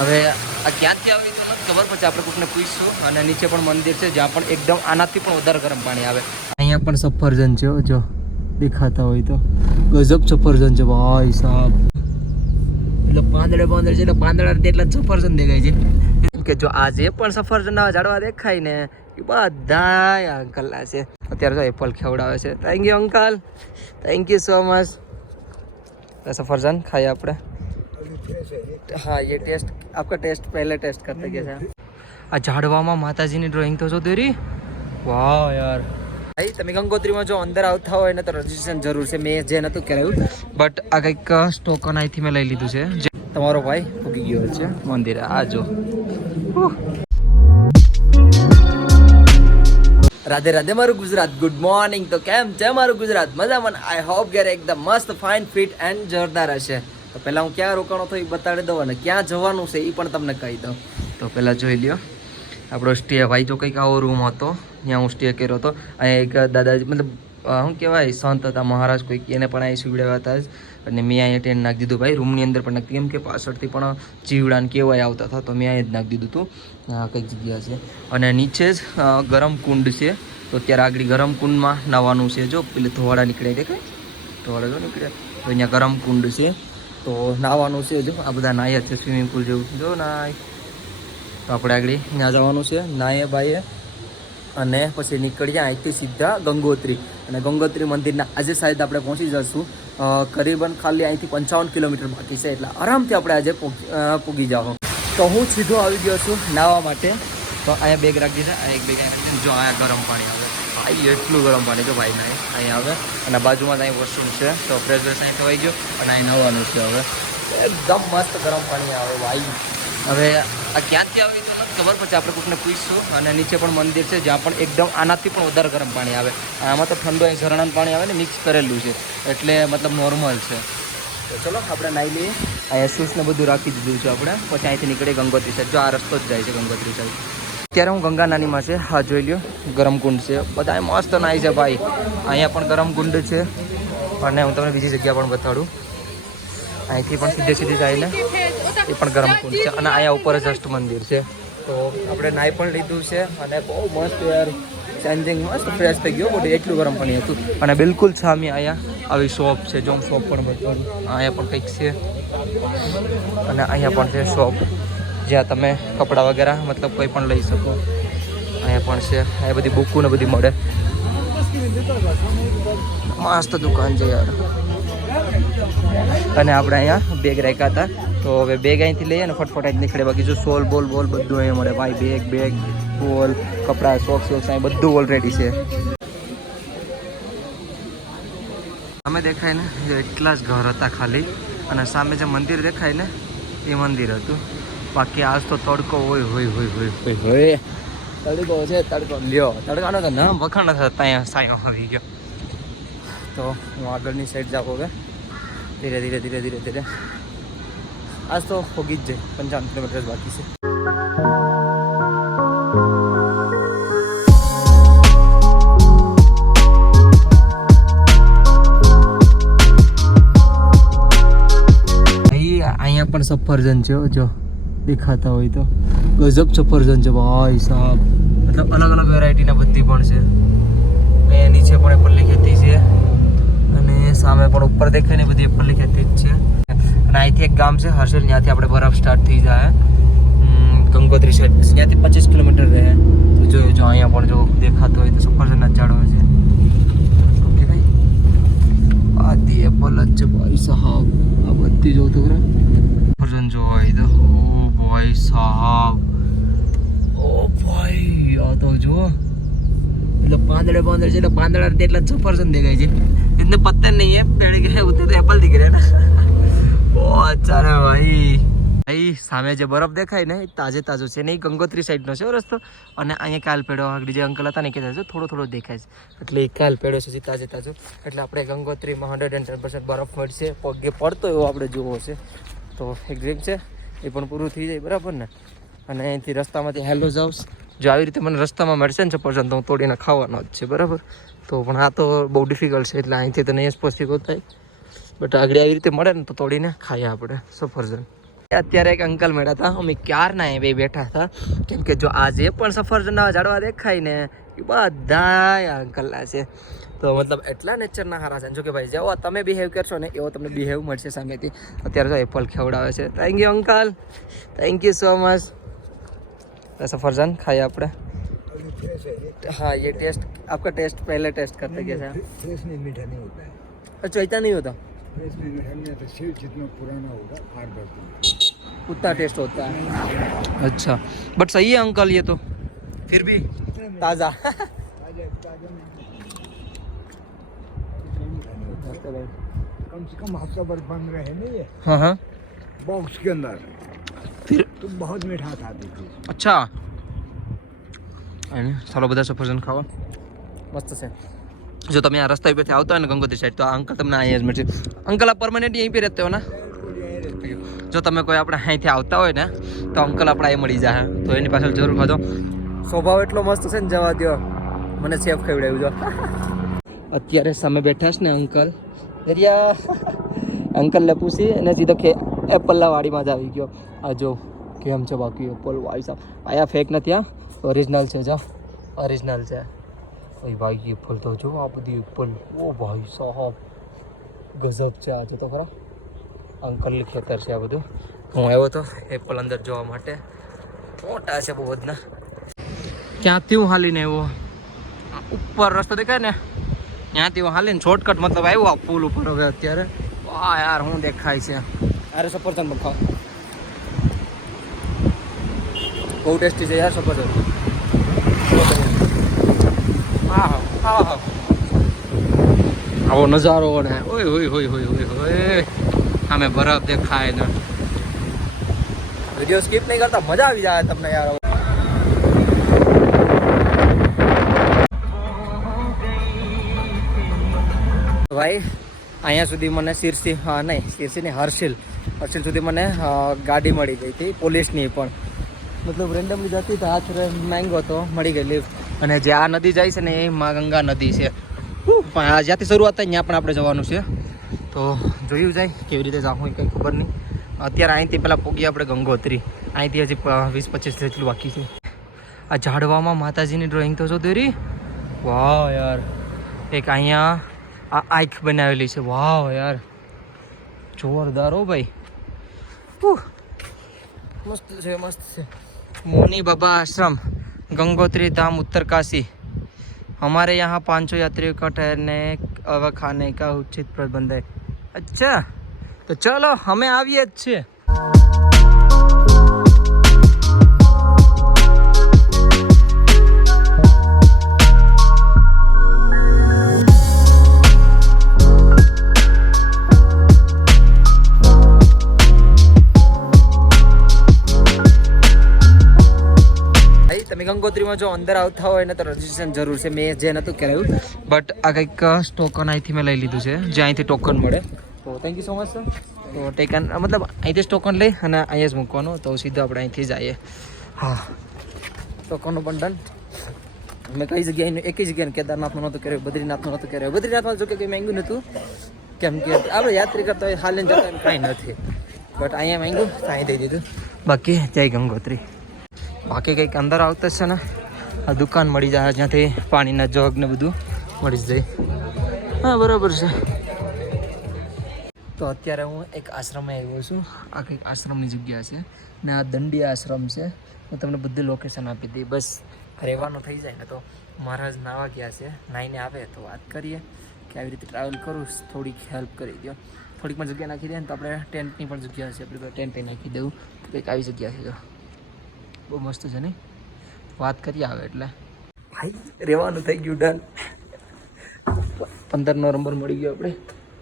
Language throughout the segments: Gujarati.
હવે આ ક્યાંથી આવી તો નથી ખબર, પછી આપણે કોઈને પૂછશું. અને નીચે પણ મંદિર છે જ્યાં પણ એકદમ આનાથી પણ વધારે ગરમ પાણી આવે. અહીંયા પણ સફરજન છે જો દેખાતા હોય તો, ગજબ સફરજન છે ભાઈ સાહેબ. એટલે પાંદડે છે, એટલે પાંદડા એટલા સફરજન દેખાય છે કે જો આ જે પણ સફરજનના ઝાડવા દેખાય ને એ બધા અંકલના છે. અત્યારે તો એપલ ખવડાવે છે. Thank you uncle, thank you so much. सफरजन खाए आपने? हाँ ये टेस्ट आपका टेस्ट पहले टेस्ट करते कैसा आ झाड़वामा माताजी ની ડ્રોઈંગ તો જો તેરી વાહ યાર ભાઈ તમે ગંગોત્રીમાં જો અંદર આવતા હોય ને તો રજીસ્ટ્રેશન જરૂર છે. મેં જે નતું કરાવ્યું બટ આ કંઈક સ્ટોકન અહીંથી મેં લઈ લીધું છે. જે તમારો ભાઈ પૂગી ગયો છે મંદિરે. આ જો રાધે રાધે મારું ગુજરાત. Good morning. તો કેમ છે મારું ગુજરાત? મજામાં? આઈ હોપ કે એકદમ મસ્ત ફાઇન ફિટ એન્ડ જોરદાર હશે. તો પહેલાં હું ક્યાં રોકાણો થયો એ બતાડી દઉં અને ક્યાં જવાનું છે એ પણ તમને કહી દઉં. તો પહેલાં જોઈ લ્યો આપણો સ્ટે. ભાઈ જો કંઈક આવો રૂમ હતો ત્યાં હું સ્ટે કર્યો હતો. અહીંયા એક દાદાજી મતલબ શું કહેવાય સંત હતા મહારાજ કોઈક, એને પણ અહીં સુવડાવ્યા હતા જ. અને મેં અહીંયા ટેન્ટ નાખી દીધું ભાઈ રૂમની અંદર પણ નાખી, કેમ કે પાછળથી પણ ચીવડાને કેવાય આવતા હતા તો મેં અહીંયા જ નાખી દીધું હતું. કંઈક જગ્યા છે અને નીચે જ ગરમ કુંડ છે. તો અત્યારે આગળ ગરમ કુંડમાં નાહવાનું છે. જો પેલે ધોવાડા નીકળે દેખાય, ધોવાડા જો નીકળે તો અહીંયા ગરમ કુંડ છે તો નાહવાનું છે. જો આ બધા નાહ્યા છે સ્વિમિંગ પુલ જેવું. જો નાય તો આપણે આગળ ત્યાં જવાનું છે નાહે બાઈએ અને પછી નીકળીએ અહીંથી સીધા ગંગોત્રી. અને ગંગોત્રી મંદિરના આજે શાયદ આપણે પહોંચી જઈશું. કરીબન ખાલી અહીંથી 55 કિલોમીટર બાકી છે, એટલે આરામથી આપણે આજે પૂગી જાઓ. તો હું સીધો આવી ગયો છું નાહવા માટે. તો અહીંયા બેગ રાખી છે, આ એક બેગ અહીંયા જો અહીંયા ગરમ પાણી આવે ભાઈ, એટલું ગરમ પાણી જો ભાઈ નાય અહીંયા આવે. અને બાજુમાં અહીં વોશરૂમ છે તો ફ્રેશ વેશ અહીં થવાઈ ગયો અને અહીં નવાનું છે. હવે એકદમ મસ્ત ગરમ પાણી આવે ભાઈ. હવે આ ક્યાંથી આવી તો નથી ખબર, પછી આપણે કોઈને પૂછશું. અને નીચે પણ મંદિર છે જ્યાં પણ એકદમ આનાથી પણ વધારે ગરમ પાણી આવે. આમાં તો ઠંડુ અહીં ઝરણાનું પાણી આવે ને મિક્સ કરેલું છે એટલે મતલબ નોર્મલ છે. તો ચલો આપણે નાહી લઈએ. અહીંયા શૂઝને બધું રાખી દીધું છે આપણે. પછી અહીંથી નીકળીએ ગંગોત્રી સાઈડ. જો આ રસ્તો જ જાય છે ગંગોત્રી સાઈડ. અત્યારે હું ગંગા નાનીમાં છે. હા જોઈ લ્યો ગરમ કુંડ છે, બધા મસ્ત નાહી છે ભાઈ. અહીંયા પણ ગરમ કુંડ છે અને હું તમને બીજી જગ્યા પણ બતાડું. અહીંથી પણ સીધી જઈને એ પણ ગરમ કુંડ છે અને અહીંયા ઉપર જસ્ટ મંદિર છે. તો આપણે નાહી પણ લીધું છે અને બહુ મસ્ત યાર ચેન્જિંગ મસ્ત ફ્રેશ થઈ ગયો. બધું એટલું ગરમ પાણી હતું. અને બિલકુલ સામે અહીંયા આવી શોપ છે. જો હું શોપ પણ બતાડું. અહીંયા પણ કંઈક છે અને અહીંયા પણ છે શોપ જ્યાં તમે કપડાં વગેરે મતલબ કોઈ પણ લઈ શકો. અહીંયા પણ છે. અહીંયા બધી બુકો ને બધી મળે. મસ્ત દુકાન છે યાર. અને આપણે અહીંયા બેગ રાખ્યા હતા તો હવે બેગ અહીંથી લઈએ ને ફટફટ જ નીકળે. બાકી જો સોલ બોલ બધું અહીંયા મળે ભાઈ. બેગ બોલ કપડાં સોક્સ અહીં બધું ઓલરેડી છે. સામે દેખાય ને એટલા જ ઘર હતા ખાલી, અને સામે જે મંદિર દેખાય ને એ મંદિર હતું. બાકી આજ તો તડકો હોય તડકો છે. તડકો લ્યો તડકાનો તો નામ વખાણ થતા અહીંયા સાયો આવી ગયો. તો હું આગળની સાઈડ જાઉં હવે ધીરે. આજ તો હોગી જ જાય. 55 કિલોમીટર બાકી છે. અહીંયા પણ સફરજન છે જો દેખાતા હોય તો, ગજબ સફરજન છે ભાઈ સાહેબ. મતલબ અલગ અલગ વેરાયટીના બધી પણ છે. ને નીચે પણ એપલની ખેતી છે અને સામે પણ ઉપર દેખાય ને બધી એપલની ખેતી જ છે. અને અહીંથી એક ગામ છે હર્ષલ, ત્યાંથી આપણે બરફ સ્ટાર્ટ થઈ જાય ગંગોત્રી સાઈડ. ત્યાંથી 25 કિલોમીટર રહે. તો જો અહીંયા પણ જો દેખાતો હોય તો સફરજનના ઝાડવા છે. ઓકે ભાઈ આથી એપલ જ છે ભાઈ સાહેબ. આ બધી જો તો સફરજન જોવા તો ભાઈ સાહેબ. ઓ ભાઈ આ તો જો એટલે પાંદડે છે, એટલે પાંદડા એટલા સફરજન દેખાય છે. इतने पत्ते नहीं है पेड़ के, उतने तो एप्पल दिख रहे हैं ना. ओ अच्छा रे भाई સામે જે બરફ દેખાય ને તાજો છે ને, એ ગંગોત્રી સાઈડનો છે રસ્તો. અને અહીંયા કાલ પેડો આગળ જે અંકલ હતા ને કહેતા છે થોડો દેખાય છે, એટલે એ કાલ પેડો છે તાજો. એટલે આપણે ગંગોત્રીમાં 110% બરફ મળશે. પગે પડતો એવો આપણે જોવો છે. તો એક ડ્રીમ છે એ પણ પૂરું થઈ જાય બરાબર ને. અને અહીંથી રસ્તામાંથી હેલો જાઉં. જો આવી રીતે મને રસ્તામાં મળશે ને સફરજન તો હું તોડીને ખાવાનો જ છે બરાબર. તો પણ આ તો બહુ ડિફિકલ્ટ છે એટલે અહીંથી તો નહીં જ પોસિબલ થાય. બટ આગળ આવી રીતે મળે ને તો તોડીને ખાઈએ આપણે સફરજન. અત્યારે એક અંકલ મળ્યા હતા, અમે ક્યારના એ બે બેઠા હતા, કેમ કે જો આજે પણ સફરજનના ઝાડવા દેખાય ને એ બધા અંકલના છે. તો મતલબ એટલા નેચરના સારા છે. જો કે ભાઈ જેવો તમે બિહેવ કરશો ને એવો તમને બિહેવ મળશે સામેથી. અત્યારે તો એપલ ખવડાવે છે. Thank you uncle, thank you so much. सफरजन खाए आपने? हाँ ये टेस्ट आपका टेस्ट पहले टेस्ट करते कैसा है? फ्रेश में मीठा नहीं होता है. अच्छा इतना नहीं होता? फ्रेश में मीठा नहीं होता. सेब जितना पुराना होगा 8-10 दिन उतना टेस्ट होता है. अच्छा बट सही है अंकल ये तो फिर भी ताज़ा. कम से कम हफ्ता भर बंद रहे ना ये. हाँ हाँ बॉक्स के अंदर फिर तो बहुत मीठा था. देखिए अच्छा ચાલો બધા સફરજન ખાવા મસ્ત છે. જો તમે આ રસ્તા ઉપરથી આવતા હોય ને ગંગોત્રી સાઈડ તો આ અંકલ તમને અહીંયા જ મળશે. અંકલ આ પરમાનન્ટ અહીં પર રહેતા હો ને? જો તમે કોઈ આપણે અહીંથી આવતા હોય ને તો અંકલ આપણે અહીં મળી જાય, તો એની પાછળ જરૂર ખાજો. સ્વભાવ એટલો મસ્ત છે ને, જવા દો, મને સેફ ખવડાવ્યું જો. અત્યારે સામે બેઠા છે ને અંકલ દરિયા, અંકલને પૂછી અને સીધો એપલના વાડીમાં જ આવી ગયો. આ જો કેમ છે બાકી એપલ, ભાઈ સાહેબ આયા ફેક નથી, આ ઓરિજિનલ છે. જો ઓરિજિનલ છે ભાઈ. એપલ તો જો આ બધી એપલ, ઓ ભાઈ સાહેબ ગજબ છે. આ જો તો ખરા અંકલનું ખેતર છે આ બધું. હું આવ્યો તો એપલ અંદર જોવા માટે, મોટા છે બહુ બધા. ક્યાંથી હું હાલીને આવ્યો, ઉપર રસ્તો દેખાય ને ત્યાંથી હું હાલીને શોર્ટકટ મતલબ આવ્યો આ પુલ ઉપર. હવે અત્યારે વાહ યાર હું દેખાય છે. અરે સફરજન પણ ખાઓ, બહુ ટેસ્ટી છે યાર સફરજન. હા હા હા આવો નજારો ને, ઓય હોય હોય હોય હોય હોય આમે બરફ દેખાય ને. વિડીયો સ્કીપ નહીં કરતા, મજા આવી જાય તમને યાર. ભાઈ અહીંયા સુધી મને શિરસી, હા નહીં શિરસી નહીં, હર્ષિલ સુધી મને ગાડી મળી ગઈ હતી પોલીસની, પણ મતલબ રેન્ડમલી જતી તો હાથ માંગ્યો તો મળી ગઈ લિફ્ટ. અને જે આ નદી જાય છે ને એ માં ગંગા નદી છે. જ્યાંથી શરૂઆત થાય ત્યાં પણ આપણે જવાનું છે, તો જોયું જાય કેવી રીતે જાઉં કંઈ ખબર નહીં. અત્યારે અહીંથી પહેલાં પોગી આપણે ગંગોત્રી, અહીંથી હજી 20-25 જેટલું બાકી છે. આ ઝાડવામાં માતાજીની ડ્રોઈંગ તો જો દોરી, વાહ યાર. એક અહીંયા આ આંખ બનાવેલી છે, વાહ યાર જોરદાર હો ભાઈ. મસ્ત છે મસ્ત છે. मुनि बाबा आश्रम गंगोत्री धाम उत्तरकाशी. हमारे यहाँ 500 यात्रियों का ठहरने व खाने का उचित प्रबंध है. अच्छा तो चलो हमें आविए अच्छे. તમે ગંગોત્રીમાં જો અંદર આવતા હોય ને તો રજીસ્ટ્રેશન જરૂર છે. મેં જે નહોતું કરાવ્યું, બટ આ કંઈક ટોકન અહીંથી મેં લઈ લીધું છે, જે અહીંથી ટોકન મળે. તો thank you so much sir. તો ટેકન મતલબ અહીંથી જ ટોકન લઈ અને અહીંયા જ મૂકવાનું, તો સીધો આપણે અહીંથી જ આવીએ. હા ટોકનનું પણ ડન. મેં કઈ જગ્યાએ એક જગ્યાએ કેદારનાથનું નહોતું કર્યું, બદ્રીનાથનું નહોતું કર્યું. બદ્રીનાથમાં જો કે કંઈ મહેંગું નહોતું, કેમ કે આપણે યાત્રી કરતા હોય હાલીને જતા હોય કાંઈ નથી, બટ અહીંયા મહેંગું તો અહીં દઈ દીધું. બાકી જય ગંગોત્રી. બાકી કંઈક અંદર આવતા છે ને આ દુકાન મળી જાય, જ્યાંથી પાણીના જગ ને બધું મળી જાય. હા બરાબર છે. તો અત્યારે હું એક આશ્રમે આવ્યો છું. આ કંઈક આશ્રમની જગ્યા છે ને આ દંડી આશ્રમ છે. હું તમને બધી લોકેશન આપી દઈ, બસ રહેવાનું થઈ જાય ને તો. મહારાજ નાવા ગયા છે, નાહીને આવે તો વાત કરીએ કે આવી રીતે ટ્રાવેલ કરું, થોડીક હેલ્પ કરી દો. થોડીક પણ જગ્યા નાખી દે ને તો આપણે ટેન્ટની પણ જગ્યા છે, આપણે ટેન્ટ નાખી દેવું. કંઈક આવી જગ્યા છે, જો બહુ મસ્ત છે નહીં? વાત કરીએ આવે એટલે ભાઈ રહેવાનું થઈ ગયું ડન. 15નો નંબર મળી ગયો આપણે.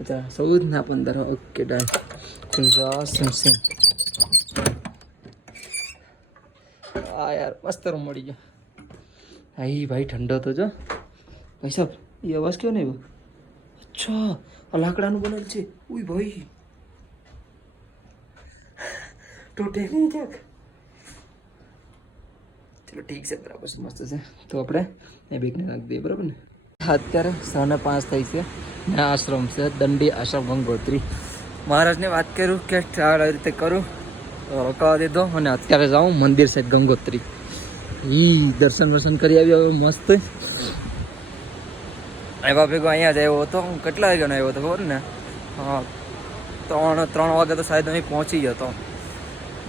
અચ્છા 14 ના 15, ઓકે ડન. સિંહ હા યાર મસ્ત રૂમ મળી ગયો. હા ભાઈ ઠંડો તો જો ભાઈ સાહેબ. એ અવાજ કયો ને એવો? અચ્છા આ લાકડાનું બનેલ છે. ઉઈ ભાઈ તૂટે નહીં ક્યાંક. ચલો ઠીક છે, બરાબર છે, મસ્ત છે. તો આપણે એ બેગને નાખી દઈએ, બરાબર ને? અત્યારે 5:30 થઈ છે ને આશ્રમ છે દંડી આશ્રમ ગંગોત્રી. મહારાજને વાત કરું કે ટ્રાવેલ આવી રીતે કરું તો રોકાવા દીધો અને અત્યારે જાઉં મંદિર સાઈડ ગંગોત્રી. દર્શન વર્શન કરી આવ્યો હવે મસ્ત. આવ્યા ભેગો અહીંયા જ આવ્યો હતો. હું કેટલા વાગ્યાનો આવ્યો હતો ખબર ને? હા, 3 વાગે તો શાયદ અહીં પહોંચી ગયો હતો.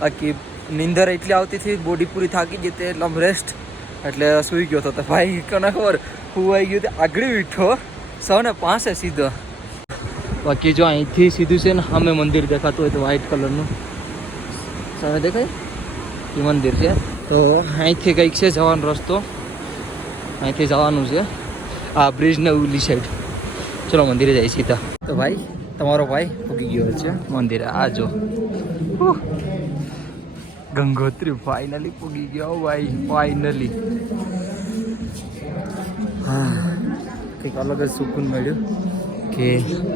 બાકી નીંદર એટલી આવતી હતી, બોડી પૂરી થાકી ગઈ હતી એટલે આમ રેસ્ટ એટલે સૂઈ ગયો હતો. તો ભાઈ કોને ખબર હું આવી ગયો હતી આગળ વીઠો 5:05 સીધો. બાકી જો અહીંથી સીધું છે ને સામે મંદિર દેખાતું હોય તો વ્હાઇટ કલરનું સામે દેખાય એ મંદિર છે. તો અહીંથી કંઈક છે જવાનો રસ્તો, અહીંથી જવાનું છે આ બ્રિજને ઉલી સાઈડ. ચલો મંદિરે જાય સીધા. તો ભાઈ તમારો ભાઈ પૂગી ગયો છે મંદિરે. આ જો ગંગોત્રી ફાઇનલી પૂગી ગયો ભાઈ, ફાઇનલી. હા, કંઈક અલગ જ સુકૂન મળ્યું કે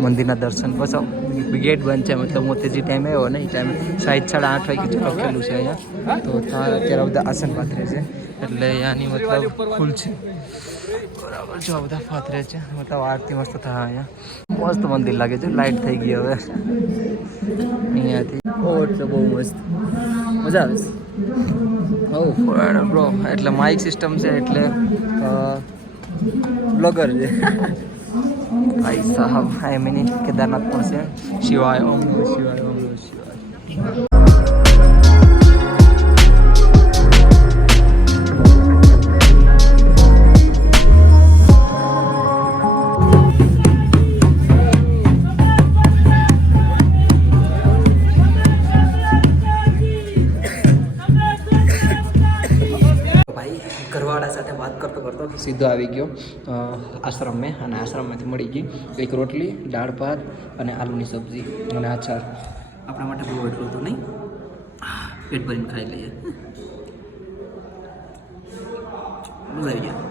મંદિરના દર્શન. પછી ગેટ બંધ છે, મતલબ મોતેજી ટાઈમ આવ્યો ને એ ટાઈમે 7:30 વાગે જે લખેલું છે અહીંયા. તો અત્યારે બધા આસન પાથરે છે એટલે અહીંયાની મતલબ ફૂલ છે બરાબર. જો બધા પાથરે છે, મતલબ આરતી મસ્ત થાય અહીંયા. મસ્ત મંદિર લાગે છે, લાઇટ થઈ ગઈ હવે અહીંયાથી. એટલે બહુ મસ્ત મજા આવે છે. બ્રો એટલે માઇક સિસ્ટમ છે એટલે બ્લોગર છે ભાઈ સાહેબ. આ મિની કેદારનાથ પણ છે. શિવાય ઓમ નમઃ શિવાય, ઓમ નમઃ શિવાય. ઘરવાળા સાથે વાત કરતો કરતો સીધો આવી ગયો આશ્રમ મેં. અને આશ્રમમાંથી મળી ગઈ એક રોટલી, દાળ ભાત અને આલુની સબ્જી અને આચાર. આપણા માટે બહુ એટલું હતું નહીં, પેટ ભરીને ખાઈ લઈએ. મજા આવી ગયા.